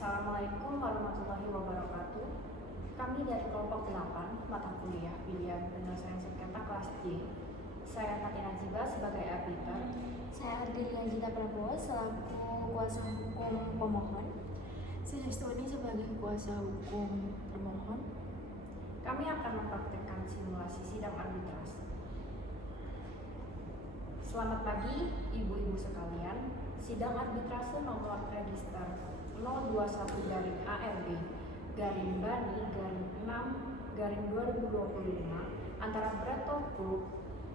Assalamualaikum warahmatullahi wabarakatuh. Kami dari kelompok 8 mata kuliah pilihan penyelesaian sengketa kelas D. Saya Fatina Jiba sebagai arbiter. Saya Ardelia Gita Prabowo selaku kuasa hukum pemohon. Saya Stoni sebagai kuasa hukum termohon. Kami akan mempraktikkan simulasi sidang arbitrase. Selamat pagi ibu-ibu sekalian. Sidang arbitrase nomor register 021-ARB-BANI-6-2025 antara Breto Group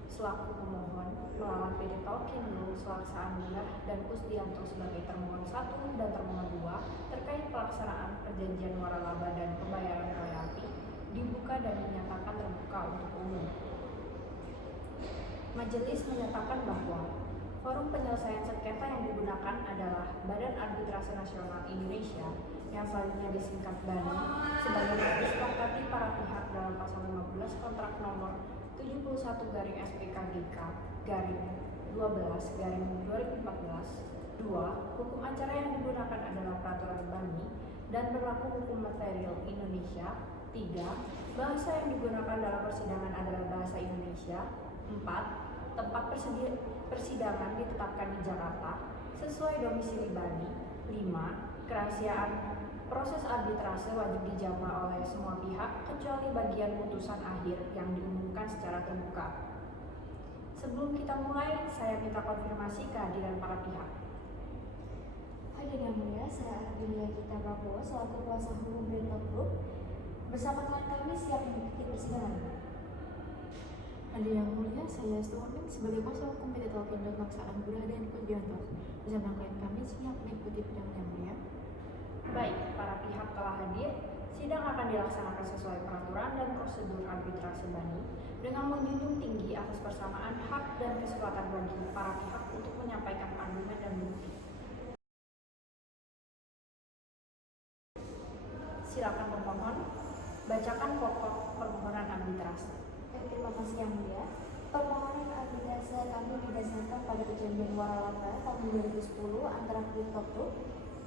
selaku pemohon melawan PT Tolkindo selaku Anurah dan Kusdianto sebagai termohon 1 dan termohon 2 terkait pelaksanaan perjanjian waralaba dan pembayaran royalti dibuka dan dinyatakan terbuka untuk umum. Majelis menyatakan bahwa forum penyelesaian sengketa yang digunakan adalah Badan Arbitrase Nasional Indonesia yang selanjutnya disingkat BANI sebagai disepakati para pihak dalam pasal 15 kontrak nomor 71/SPK/12/2014. 2. Hukum acara yang digunakan adalah peraturan BANI dan berlaku hukum material Indonesia. 3. Bahasa yang digunakan dalam persidangan adalah bahasa Indonesia. 4. Tempat persidangan ditetapkan di Jakarta sesuai domisili BANI. 5. Kerahasiaan proses arbitrase wajib dijaga oleh semua pihak kecuali bagian putusan akhir yang diumumkan secara terbuka. Sebelum kita mulai, saya minta konfirmasi kehadiran para pihak. Hadir yang mulia, saya Ardelia Gita Prabowo selaku kuasa hukum Breto Group. Bersama klien kami siap mengikuti persidangan. Hadir yang mulia, saya Stoni sebagai kuasa hukum PT Tolkindo selaku Anurah dan Kusdianto bersama klien kami siap mengikuti persidangan yang mulia. Baik, para pihak telah hadir. Sidang akan dilaksanakan sesuai peraturan dan prosedur arbitrase BANI dengan menjunjung tinggi asas persamaan hak dan kesempatan bagi para pihak untuk menyampaikan argumen dan bukti. Silakan pemohon bacakan pokok permohonan arbitrase. Terima kasih yang mulia. Permohonan arbitrase kami didasarkan pada perjanjian waralaba tahun 2010 antara Breto Group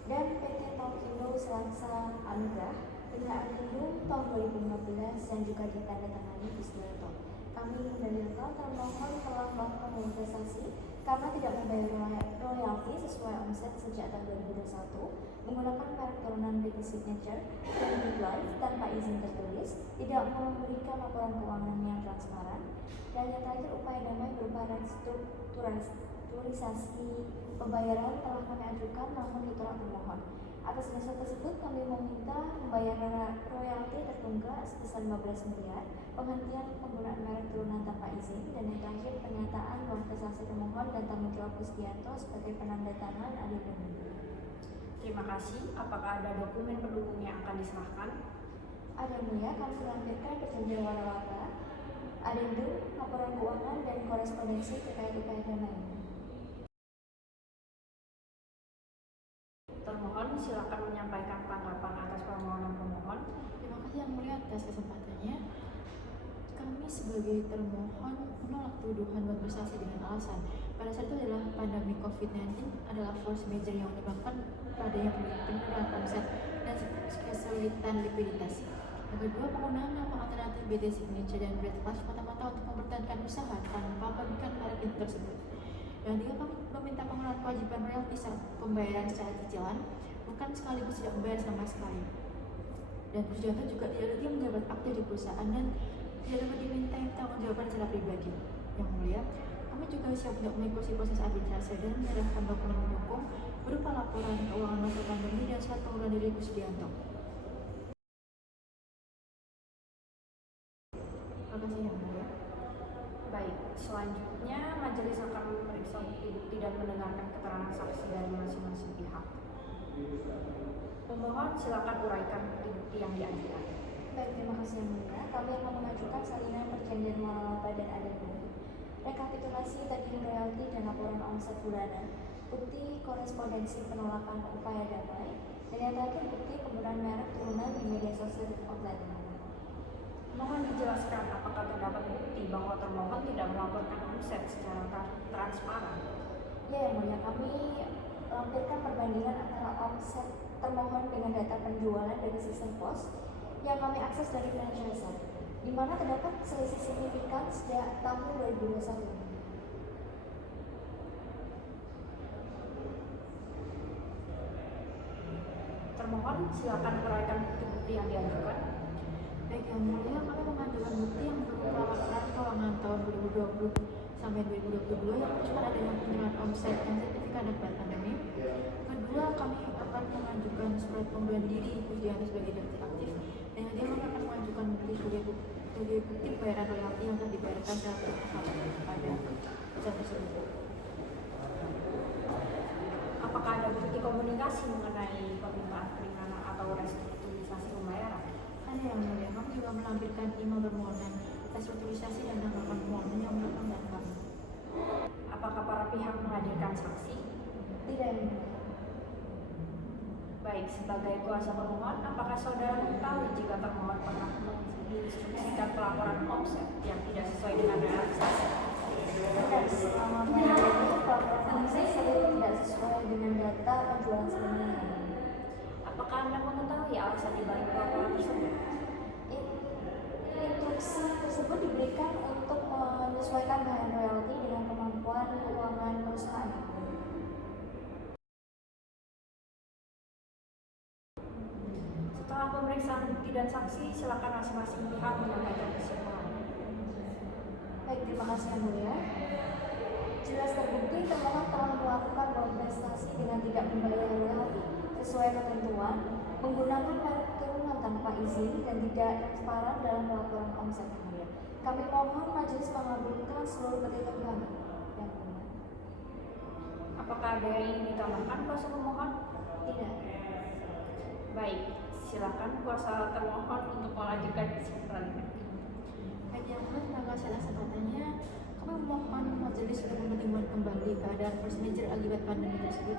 dan PT Tolkindo Selangsa Anurah dengan adendum tahun 2015 yang juga ditandatangani Kusdianto. Kami mendalilkan termohon telah melakukan investasi karena tidak membayar royalti sesuai omset sejak tahun 2021, menggunakan merek turunan PT Signature dan Good Life tanpa izin tertulis, tidak memberikan laporan keuangan yang transparan, dan yang terakhir upaya damai berupa restrukturisasi pembayaran telah kami ajukan namun ditolak termohon. Atas dasar tersebut kami meminta membayar royalti tertunggak sebesar 15 miliar, penghentian penggunaan merek turunan tanpa izin, dan yang terakhir pernyataan bahwa prestasi termohon dan tanggung jawab Kusdianto sebagai penandatangan adendum. Terima kasih. Apakah ada dokumen pendukung yang akan diserahkan? Ada yang mulia, kami melampirkan perjanjian waralaba, adendum, laporan keuangan, dan korespondensi terkait upaya damai. Termohon silakan menyampaikan tanggapan atas permohonan pemohon. Terima kasih yang mulia atas kesempatannya. Kami sebagai termohon menolak tuduhan berprestasi dengan alasan pada saat itu adalah pandemi COVID-19 adalah force major yang menyebabkan adanya penurunan omset dan kesulitan likuiditas. Yang kedua, penggunaan nama alternatif BT Signature dan Bread Plus mata-mata untuk mempertahankan usaha tanpa memberikan merek itu tersebut. Yang ketiga, kami meminta pengenalan kewajiban royalti pembayaran secara cicilan, bukan sekaligus tidak membayar sama sekali. Dan Kusdianto juga tidak lagi menjabat aktif di perusahaan dan tidak dapat diminta tanggung jawaban secara pribadi. Yang mulia, kami juga siap untuk mengikuti proses arbitrase dan menyerahkan dokumen pendukung berupa laporan keuangan masa pandemi dan surat pengunduran diri Kusdianto. Terima kasih yang mulia. Baik, selanjutnya majelis akan memeriksa bukti-bukti dan mendengarkan keterangan saksi dari masing-masing pihak. Pemohon silakan uraikan bukti-bukti yang diajukan. Baik, terima kasih yang mulia. Kami akan mengajukan salinan perjanjian waralaba dan adendum, rekapitulasi tagihan royalti dan laporan omset bulanan, bukti korespondensi penolakan upaya damai, dan yang terakhir bukti penggunaan merek turunan di media sosial dan online. Mohon dijelaskan apakah terdapat bukti bahwa termohon tidak melaporkan omset secara transparan. Ya yang mulia, kami lampirkan perbandingan antara omset termohon dengan data penjualan dari sistem pos yang kami akses dari Financial, di mana terdapat selisih signifikan sejak tahun 2021. Termohon silakan uraikan bukti-bukti yang diajukan. Baik Yang Mulia, kami mengajukan bukti yang berupa laporan keuangan tahun 2020 sampai 2022 yang menunjukkan adanya penurunan omset yang signifikan akibat pandemi. Kedua, kami akan mengajukan surat pengunduran diri Kusdianto sebagai direktur aktif, dan yang kami akan mengajukan bukti sebagai bukti pembayaran royalti yang telah dibayarkan secara bertahap kepada perusahaan tersebut. Apakah ada bukti komunikasi mengenai permintaan keringanan atau restrukturisasi pembayaran? Ada Yang Mulia, kami juga melampirkan email permohonan restrukturisasi dan tanggapan permohonan yang merupakan dan kami. Apakah para pihak menghadirkan saksi? Tidak, Yang Mulia. Baik, sebagai kuasa pemohon, apakah saudara mengetahui jika termohon pernah menginstruksikan pelaporan omset yang tidak sesuai dengan realisasi? Benar, selama pandemi pelaporan omset sering tidak sesuai dengan data penjualan sebelumnya. Apakah Anda mengetahui alasan dibalik pelaporan tersebut? Instruksi tersebut diberikan untuk menyesuaikan bahan royalti dengan kemampuan keuangan perusahaan. Setelah pemeriksaan bukti dan saksi, silakan masing-masing pihak menyampaikan kesimpulan. Baik, terima kasih Yang Mulia. Jelas terbukti termohon telah melakukan prestasi dengan tidak membayar royalti sesuai ketentuan, menggunakan merek turunan tanpa izin dan tidak transparan dalam pelaporan omset. Yang Mulia, kami mohon majelis mengabulkan seluruh petitum kami. Yang Mulia. Apakah ada yang ingin ditambahkan kuasa pemohon? Tidak. Baik, silakan kuasa termohon untuk mengajukan kesimpulan. Baik Yang Mulia, terima kasih atas kesempatannya. Kami memohon majelis untuk mempertimbangkan kembali keadaan force majeure akibat pandemi tersebut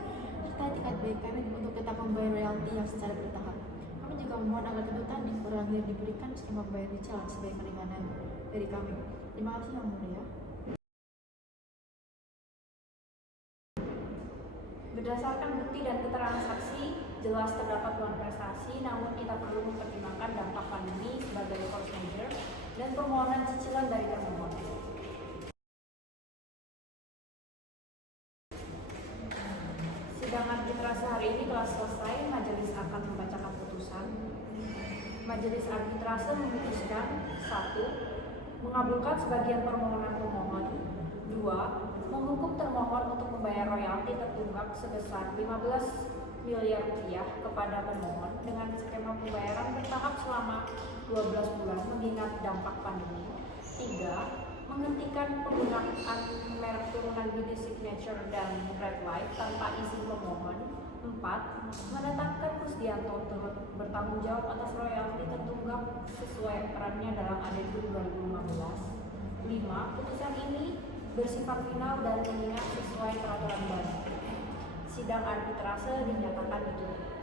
serta etikat baik kami untuk tetap membayar royalti yang secara bertahap. Kami juga memohon agar tuntutan yang kurang diberikan skema pembayaran cicilan sebagai keringanan dari kami. Terima kasih Yang Mulia. Berdasarkan bukti dan keterangan saksi, jelas terdapat uang prestasi, namun kita perlu mempertimbangkan dampak pandemi sebagai force majeure dan permohonan cicilan dari termohon. Sidang arbitrase hari ini telah selesai. Majelis akan membacakan putusan. Majelis arbitrase memutuskan 1. Mengabulkan sebagian permohonan pemohon. 2. Menghukum termohon untuk membayar royalti tertunggak sebesar 15 miliar rupiah kepada pemohon dengan skema pembayaran bertahap selama 12 bulan mengingat dampak pandemi. 3. Menghentikan penggunaan merek turunan BD Signature dan Red Light tanpa izin pemohon. 4. Menetapkan Kusdianto turut bertanggung jawab atas royalti tertunggak sesuai perannya dalam Adendum 2015. 5. Putusan ini bersifat final dan mengingat sesuai peraturan baru. Sidang arbitrase dinyatakan ditutup.